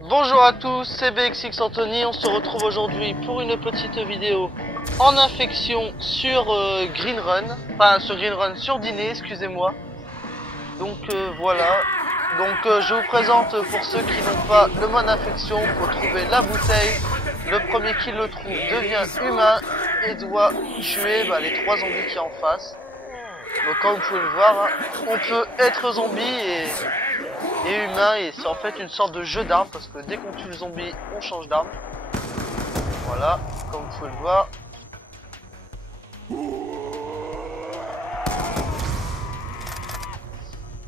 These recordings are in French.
Bonjour à tous, c'est BXX Anthony, on se retrouve aujourd'hui pour une petite vidéo en infection sur Green Run, enfin sur Green Run, sur Dîner, excusez-moi. Donc voilà, donc je vous présente pour ceux qui n'ont pas le mode infection, il faut trouver la bouteille, le premier qui le trouve devient humain et doit tuer les 3 zombies qui y a en face. Donc comme vous pouvez le voir, hein, on peut être zombie et humain, et c'est en fait une sorte de jeu d'armes parce que dès qu'on tue le zombie on change d'arme. Voilà, comme vous pouvez le voir.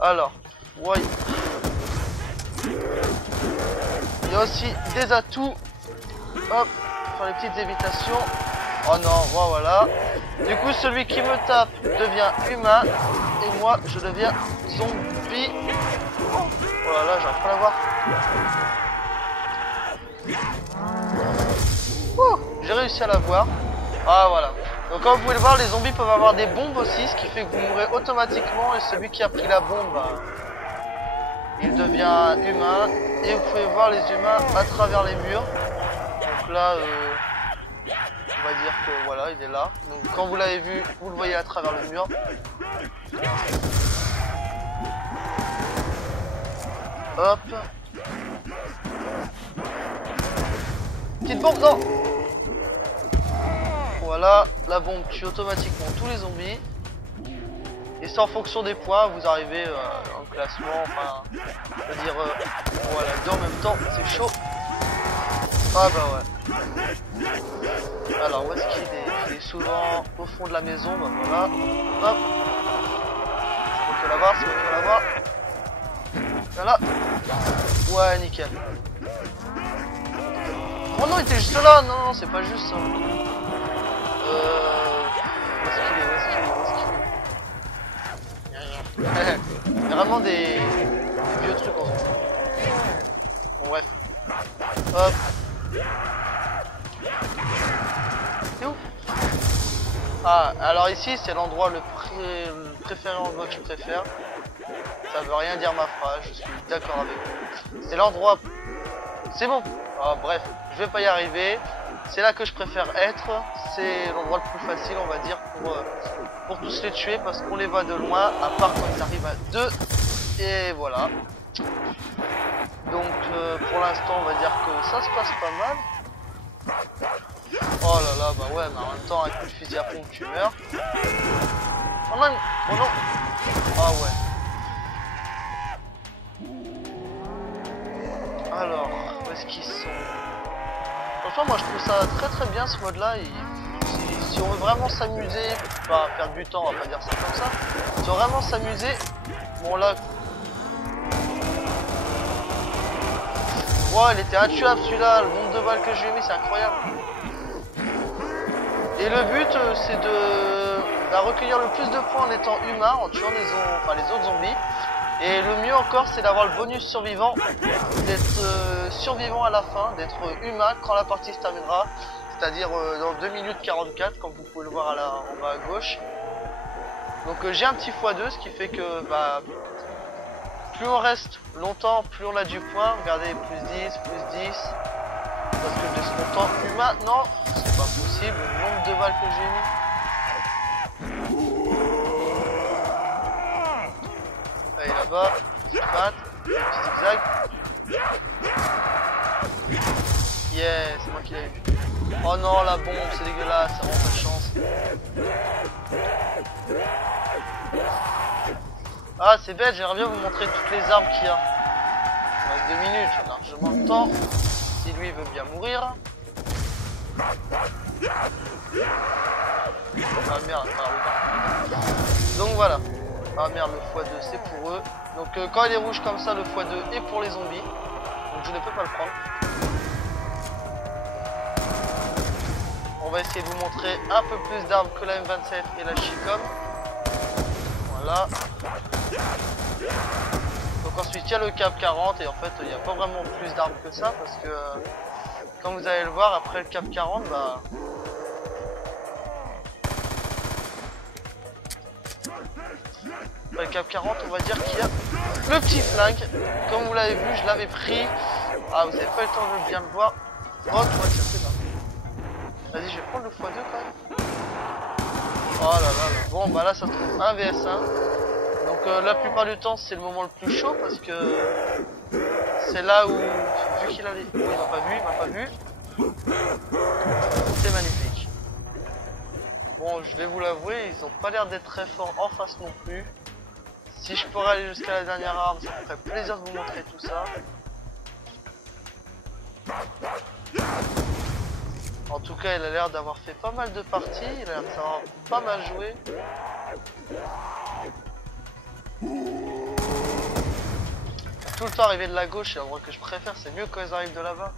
Alors, ouais. Il y a aussi des atouts. Hop, faire les petites évitations. Oh non, voilà. Du coup, celui qui me tape devient humain et moi je deviens zombie. Voilà, j'arrive pas à l'avoir. J'ai réussi à l'avoir. Ah voilà. Donc comme vous pouvez le voir, les zombies peuvent avoir des bombes aussi, ce qui fait que vous mourrez automatiquement et celui qui a pris la bombe, il devient humain. Et vous pouvez voir les humains à travers les murs. Donc là, on va dire que voilà, il est là. Donc quand vous l'avez vu, vous le voyez à travers le mur. Hop. Petite bombe, non. Voilà, la bombe tue automatiquement tous les zombies. Et c'est en fonction des points, vous arrivez en classement, enfin, je veux dire, voilà, deux en même temps, c'est chaud. Ah bah ouais. Alors, où est-ce qu'il est? Il est souvent au fond de la maison, bah voilà. Hop. On peut l'avoir, si on peut l'avoir. Voilà. Ouais, nickel. Oh non, il était juste là. Non, non, c'est pas juste ça. Où est-ce qu'il est? Où est-ce qu'il est? Il y a vraiment des vieux trucs en fait. Bon, bref. Hop. C'est où? Ah, alors ici, c'est l'endroit le préféré en mode je préfère. Ça veut rien dire ma phrase, je suis d'accord avec vous. C'est l'endroit... C'est bon. Oh, bref, je vais pas y arriver. C'est là que je préfère être. C'est l'endroit le plus facile, on va dire, pour tous les tuer. Parce qu'on les voit de loin, à part quand ils arrivent à 2. Et voilà. Donc, pour l'instant, on va dire que ça se passe pas mal. Oh là là, bah ouais, mais en même temps, avec le fusil à pompe, tu meurs. Oh non, oh non. Ah ouais. Alors, où est-ce qu'ils sont? Franchement, moi je trouve ça très bien ce mode là. Si on veut vraiment s'amuser, pas perdre du temps, on va pas dire ça comme ça. Si on veut vraiment s'amuser, bon là. Wow, il était intuable celui-là, le nombre de balles que je lui ai mis, c'est incroyable. Et le but c'est de recueillir le plus de points en étant humain, en tuant les autres zombies. Et le mieux encore, c'est d'avoir le bonus survivant, d'être survivant à la fin, d'être humain quand la partie se terminera, c'est-à-dire dans 2 minutes 44, comme vous pouvez le voir en bas à gauche. Donc j'ai un petit x2, ce qui fait que plus on reste longtemps, plus on a du point. Regardez, plus 10, plus 10. Parce que je laisse mon temps humain. Non, c'est pas possible, le nombre de balles que j'ai mis. Allez là-bas, pat, petit zigzag. Yeah, c'est moi qui l'ai eu. Oh non, la bombe, c'est dégueulasse, c'est vraiment pas de chance. Ah, c'est bête, j'aimerais bien vous montrer toutes les armes qu'il y a. Il reste 2 minutes, j'ai largement le temps. Si lui veut bien mourir. Ah merde, donc voilà. Ah merde, le x2 c'est pour eux. Donc quand il est rouge comme ça, le x2 est pour les zombies. Donc je ne peux pas le prendre. On va essayer de vous montrer un peu plus d'armes que la M27 et la Chicom. Voilà. Donc ensuite il y a le Cap 40 et en fait il n'y a pas vraiment plus d'armes que ça parce que Comme vous allez le voir, après le cap 40, bah... Après le cap 40, on va dire qu'il y a le petit flingue. Comme vous l'avez vu, je l'avais pris. Ah, vous avez pas eu le temps de bien le voir. Oh, toi, tiens, c'est là. Vas-y, je vais prendre le x2 quand même. Oh là là là. Bon, bah là, ça se trouve 1 vs 1. Donc, la plupart du temps, c'est le moment le plus chaud parce que c'est là où, vu qu'il a les... Oh, il m'a pas vu, il m'a pas vu. C'est magnifique. Bon, je vais vous l'avouer, ils ont pas l'air d'être très forts en face non plus. Si je pourrais aller jusqu'à la dernière arme, ça me ferait plaisir de vous montrer tout ça. En tout cas, il a l'air d'avoir fait pas mal de parties, il a l'air de savoir pas mal joué. Tout le temps arriver de la gauche, c'est l'endroit que je préfère, c'est mieux quand ils arrivent de là-bas.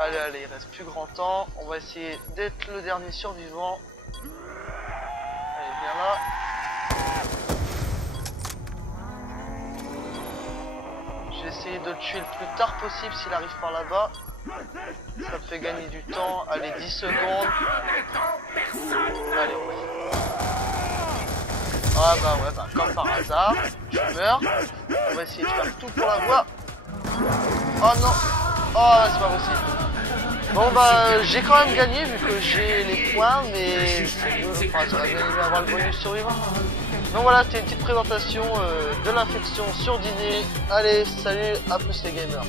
Allez, allez, il reste plus grand temps. On va essayer d'être le dernier survivant. Allez, viens là. Je vais essayer de le tuer le plus tard possible s'il arrive par là-bas. Ça me fait gagner du temps. Allez, 10 secondes. Allez, ouais. Ah bah ouais, bah comme par hasard, je meurs. On va essayer de faire tout pour l'avoir. Oh non. Oh, c'est pas possible. Bon bah j'ai quand même gagné vu que j'ai les points, mais c'est mieux, enfin j'aurais bien aimé avoir le bonus survivant. Donc voilà, c'était une petite présentation de l'infection sur dîner. Allez, salut, à plus les gamers.